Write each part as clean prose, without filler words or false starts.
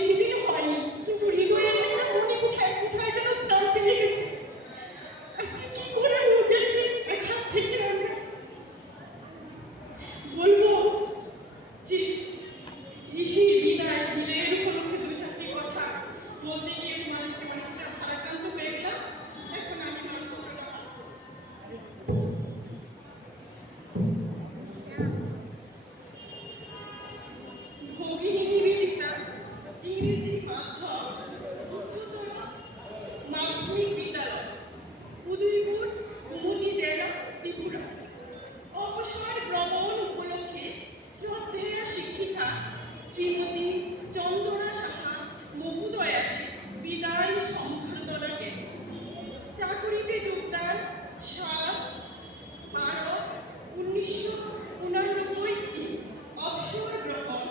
বেশি দিন হয়নি, কিন্তু হৃদয়ের একটা মনে কোথায় কোথায় যেন স্থান পেয়ে গেছে। আজকে কি করে ওদেরকে এখান থেকে আমরা বলবো যে ঋষির বিদায়ের উপলক্ষে দুই চারটি কথা বলতে গিয়ে তোমাদেরকে অনেকটা ভারাক্রান্ত হয়ে গেলাম। এখন আমি মানপত্রটা পাঠ করছি। ভগিনী নিবেদিতা, ইংরেজি মাধ্যম, উচ্চতর মাধ্যমিক বিদ্যালয়, উদয়পুর, গোমতী জেলা, ত্রিপুরা। অবসর গ্রহণ উপলক্ষে শ্রদ্ধেয়া শিক্ষিকা শ্রীমতী চন্দনা সাহা মহোদয়াকে বিদায় সম্বর্ধনা জ্ঞাপন। চাকুরিতে যোগদান 7/12/1989। অবসর গ্রহণ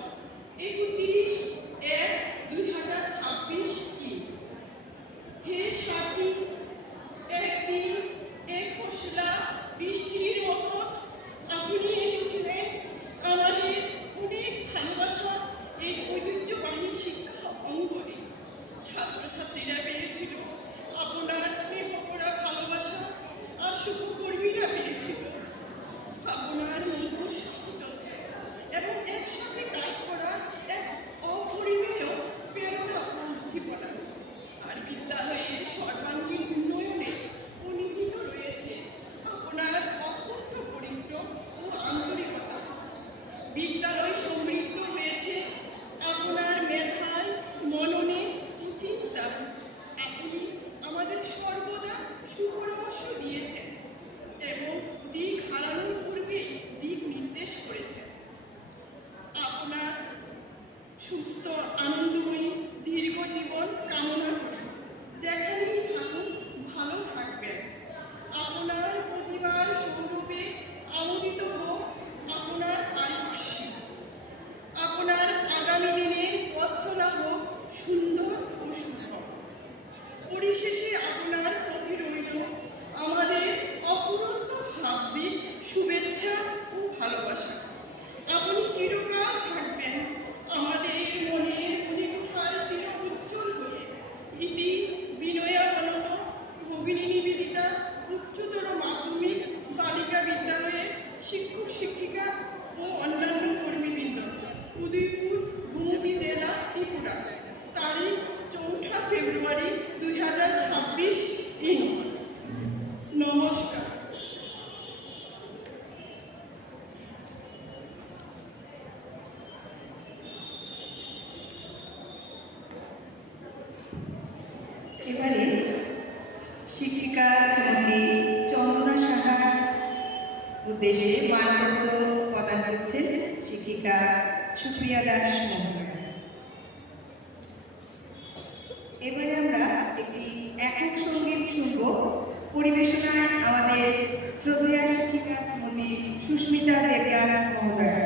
31/1/2026। হে সাথী, একদিন এক পশলা বৃষ্টির মতো আপনি এসেছিলেন আমাদের অনেক ভালোবাসা এই ঐতিহ্যবাহী শিক্ষা অঙ্গনে। ছাত্রছাত্রীরা পেয়েছিল আপনার স্নেহ করা ভালোবাসা, আর সহকর্মীরা পেয়েছিল আপনার মধুর সহচর্য এবং একসাথে কাজ করা এক অপরিমেয় প্রেরণা ও উদ্দীপনা। আর বিদ্যালয়ের সর্বাঙ্গীন উন্নয়নে উন্নীত রয়েছে আপনার অকুণ্ঠ পরিশ্রম ও আন্তরিকতা। বিদ্যালয় সমৃদ্ধ হয়েছে আপনার মেধায়, মননে ও চিন্তায়। আপনি আমাদের সর্বদা সুপরামর্শ দিয়েছেন এবং দিক হারানোর পূর্বেই দিক নির্দেশ করেছেন। আপনার সুস্থ আনন্দময়ী দীর্ঘ জীবন কামনা করি। যেখানেই থাকুন ভালো থাকবেন। আপনার প্রতিভার স্বরূপে আমোদিত হোক আপনার পারিপার্শ্বিক। আপনার আগামী দিনের পথ চলা হোক সুন্দর ও সুখর। পরিশেষে আপনার প্রতি রইল আমাদের অফুরন্ত হার্দিক শুভেচ্ছা ও ভালোবাসা। আপনি চিরকাল থাকবেন আমাদের মনের মণিকোঠায় চির উজ্জ্বল হয়ে। ইতি বিনয়াবনত ভগিনী নিবেদিতা, উচ্চতর মাধ্যমিক বালিকা বিদ্যালয়ের শিক্ষক শিক্ষিকা ও অন্যান্য কর্মীবৃন্দ, উদয়পুর, গোমতী জেলা, ত্রিপুরা। তারিখ 4 ফেব্রুয়ারি 2026। নমস্কার। এবারে শিক্ষিকা শ্রীমতী চন্দনা সাহার উদ্দেশ্যে মানপত্র প্রদান করছেন শিক্ষিকা সুপ্রিয়া দাস মহোদয়া। এবারে আমরা একটি একক সঙ্গীত শুনব। পরিবেশনায় আমাদের শ্রদ্ধেয়া শিক্ষিকা শ্রীমতী সুস্মিতা দেবনাথ মহোদয়া।